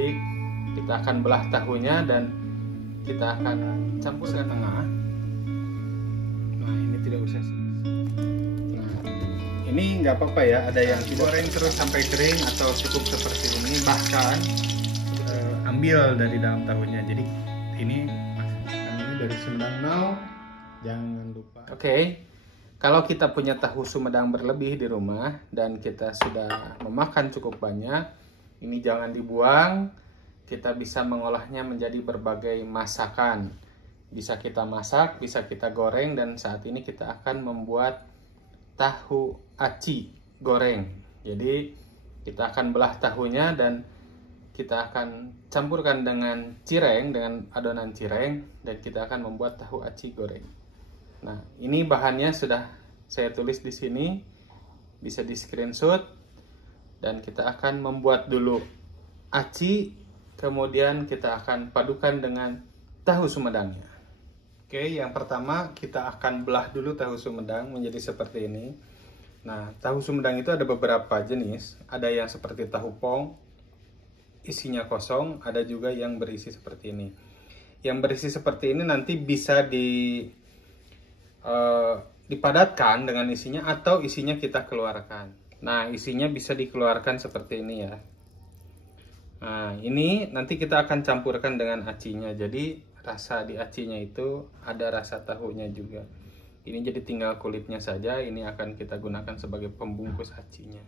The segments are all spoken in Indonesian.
Jadi kita akan belah tahunya dan kita akan campur ke tengah. Nah, ini tidak usah. Nah, ini nggak apa-apa ya, ada yang goreng terus sampai kering atau cukup seperti ini. Bahkan ambil dari dalam tahunya. Jadi ini dari Sumedang Now, jangan lupa. Oke. Kalau kita punya tahu Sumedang berlebih di rumah dan kita sudah memakan cukup banyak, ini jangan dibuang. Kita bisa mengolahnya menjadi berbagai masakan. Bisa kita masak, bisa kita goreng, dan saat ini kita akan membuat tahu aci goreng. Jadi kita akan belah tahunya dan kita akan campurkan dengan cireng, dengan adonan cireng, dan kita akan membuat tahu aci goreng. Nah, ini bahannya sudah saya tulis di sini, bisa di screenshot, dan kita akan membuat dulu aci, kemudian kita akan padukan dengan tahu Sumedangnya. Oke, yang pertama kita akan belah dulu tahu Sumedang menjadi seperti ini. Nah, tahu Sumedang itu ada beberapa jenis, ada yang seperti tahu pong, isinya kosong, ada juga yang berisi seperti ini. Yang berisi seperti ini nanti bisa dipadatkan dengan isinya atau isinya kita keluarkan. Nah, isinya bisa dikeluarkan seperti ini ya. Nah, ini nanti kita akan campurkan dengan acinya. Jadi rasa di acinya itu ada rasa tahunya juga. Ini jadi tinggal kulitnya saja. Ini akan kita gunakan sebagai pembungkus acinya.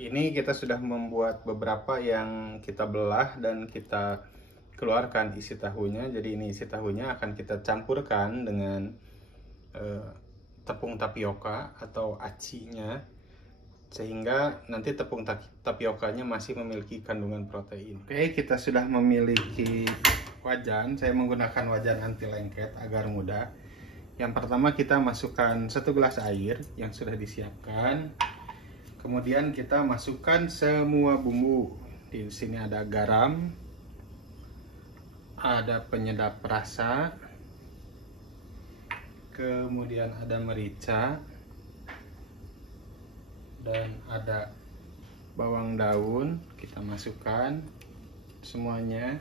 Ini kita sudah membuat beberapa yang kita belah dan kita keluarkan isi tahunya. Jadi ini isi tahunya akan kita campurkan dengan tepung tapioka atau acinya, sehingga nanti tepung tapiokanya masih memiliki kandungan protein. Oke, kita sudah memiliki wajan. Saya menggunakan wajan anti lengket agar mudah. Yang pertama kita masukkan 1 gelas air yang sudah disiapkan. Kemudian kita masukkan semua bumbu. Di sini ada garam, ada penyedap rasa, kemudian ada merica, dan ada bawang daun. Kita masukkan semuanya.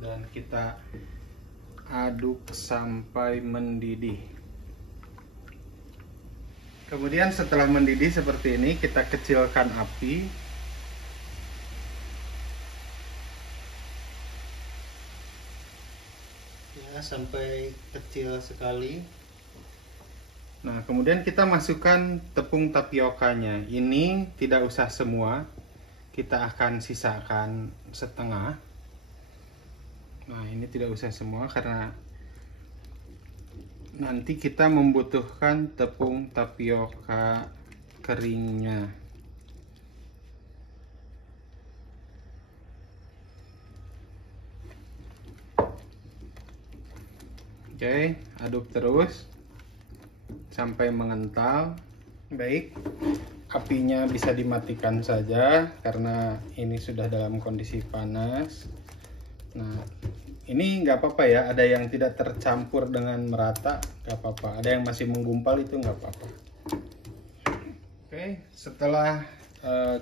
Dan kita aduk sampai mendidih. Kemudian setelah mendidih seperti ini, kita kecilkan api. Sampai kecil sekali. Nah, kemudian kita masukkan tepung tapiokanya. Ini tidak usah semua, kita akan sisakan setengah. Nah, ini tidak usah semua karena nanti kita membutuhkan tepung tapioka keringnya. Oke, aduk terus sampai mengental. Baik, apinya bisa dimatikan saja karena ini sudah dalam kondisi panas. Nah, ini nggak apa-apa ya, ada yang tidak tercampur dengan merata, nggak apa-apa. Ada yang masih menggumpal, itu nggak apa-apa. Oke, setelah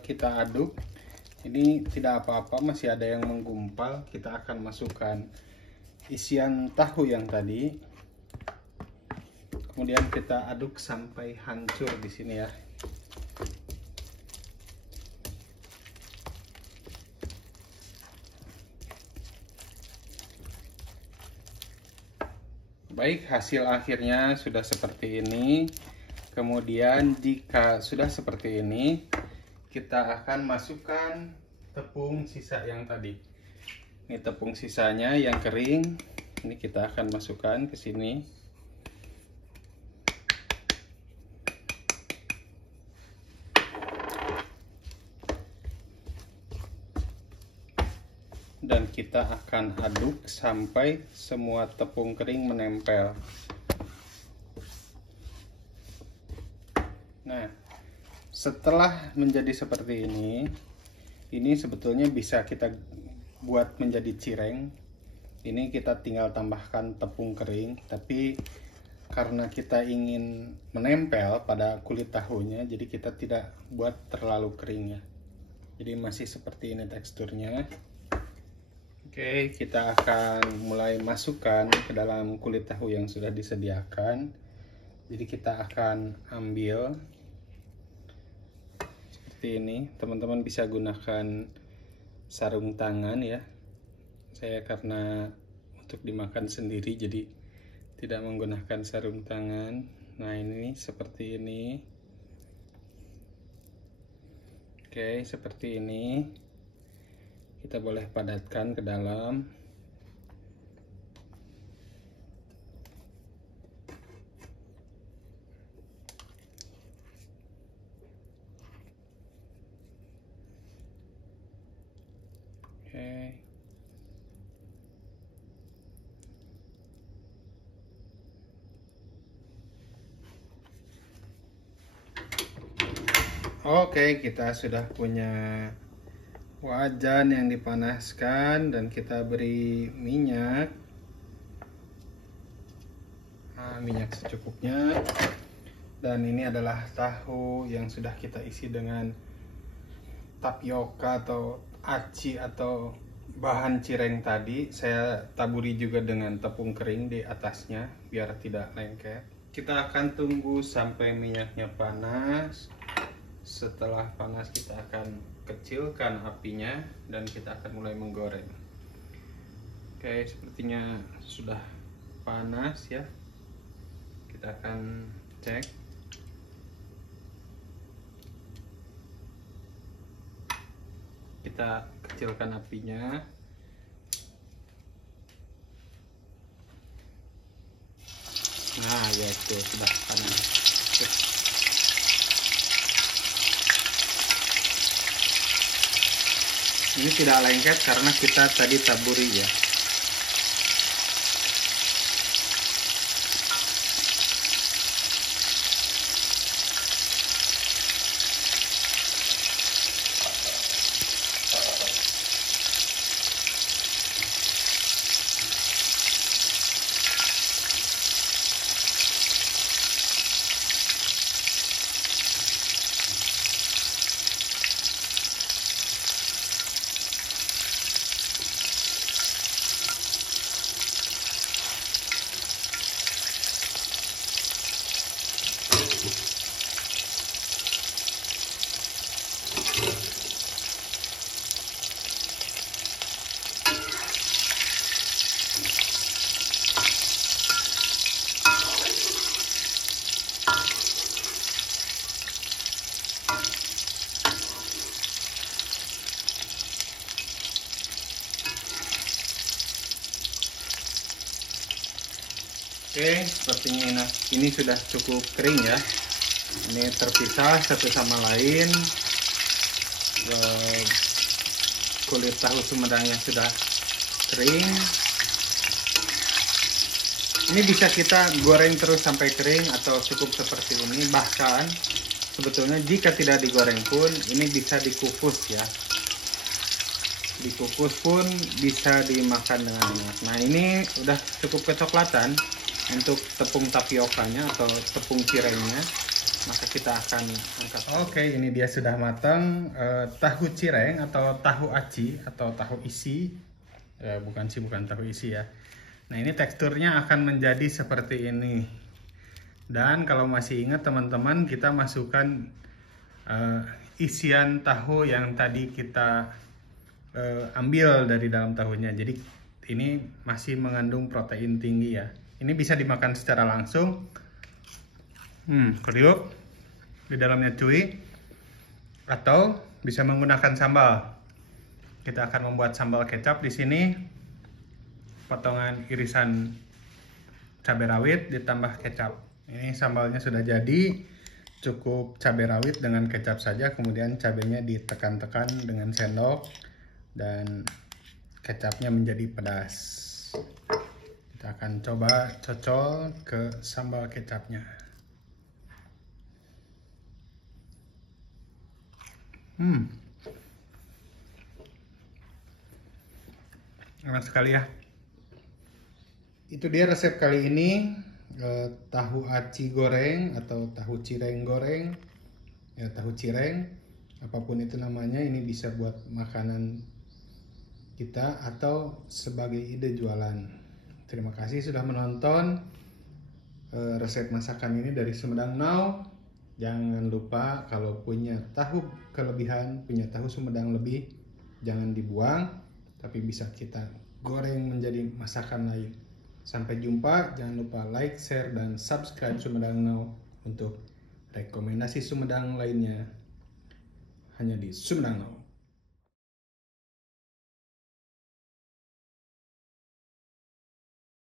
kita aduk, ini tidak apa-apa, masih ada yang menggumpal. Kita akan masukkan isian tahu yang tadi, kemudian kita aduk sampai hancur di sini ya. Baik, hasil akhirnya sudah seperti ini. Kemudian jika sudah seperti ini, kita akan masukkan tepung sisa yang tadi. Ini tepung sisanya yang kering, ini kita akan masukkan ke sini. Dan kita akan aduk sampai semua tepung kering menempel. Nah, setelah menjadi seperti ini sebetulnya bisa kita buat menjadi cireng. Ini kita tinggal tambahkan tepung kering, tapi karena kita ingin menempel pada kulit tahunya, jadi kita tidak buat terlalu kering ya. Jadi masih seperti ini teksturnya. Oke, kita akan mulai masukkan ke dalam kulit tahu yang sudah disediakan. Jadi kita akan ambil seperti ini. Teman-teman bisa gunakan sarung tangan ya. Saya karena untuk dimakan sendiri jadi tidak menggunakan sarung tangan. Nah, ini seperti ini. Oke, seperti ini. Kita boleh padatkan ke dalam. Oke. Oke, kita sudah punya wajan yang dipanaskan dan kita beri minyak. Minyak secukupnya. Dan ini adalah tahu yang sudah kita isi dengan tapioka atau aci atau bahan cireng tadi. Saya taburi juga dengan tepung kering di atasnya biar tidak lengket. Kita akan tunggu sampai minyaknya panas. Setelah panas kita akan kecilkan apinya dan kita akan mulai menggoreng. Oke, sepertinya sudah panas ya. Kita akan cek. Kita kecilkan apinya. Nah, ya itu sudah panas. Ini tidak lengket karena kita tadi taburi ya. Oke, sepertinya ini sudah cukup kering ya. Ini terpisah satu sama lain. Kulit tahu sumedangnya sudah kering. Ini bisa kita goreng terus sampai kering atau cukup seperti ini. Bahkan sebetulnya jika tidak digoreng pun ini bisa dikukus ya. Dikukus pun bisa dimakan dengan enak. Nah, ini udah cukup kecoklatan untuk tepung tapiokanya atau tepung cirengnya, maka kita akan angkat. Oke, ini dia sudah matang. Tahu cireng atau tahu aci atau tahu isi, bukan tahu isi ya. Nah, ini teksturnya akan menjadi seperti ini. Dan kalau masih ingat teman-teman, kita masukkan isian tahu yang tadi kita ambil dari dalam tahunya. Jadi ini masih mengandung protein tinggi ya. Ini bisa dimakan secara langsung. Kriuk. Di dalamnya cuy. Atau bisa menggunakan sambal. Kita akan membuat sambal kecap di sini. Potongan irisan cabai rawit ditambah kecap. Ini sambalnya sudah jadi. Cukup cabai rawit dengan kecap saja. Kemudian cabainya ditekan-tekan dengan sendok. Dan kecapnya menjadi pedas. Kita akan coba cocol ke sambal kecapnya. Enak sekali ya. Itu dia resep kali ini. tahu aci goreng atau tahu cireng goreng, ya tahu cireng, apapun itu namanya. Ini bisa buat makanan kita atau sebagai ide jualan. Terima kasih sudah menonton resep masakan ini dari Sumedang Now. Jangan lupa kalau punya tahu kelebihan, punya tahu Sumedang lebih, jangan dibuang, tapi bisa kita goreng menjadi masakan lain. Sampai jumpa, jangan lupa like, share, dan subscribe Sumedang Now untuk rekomendasi Sumedang lainnya hanya di Sumedang Now.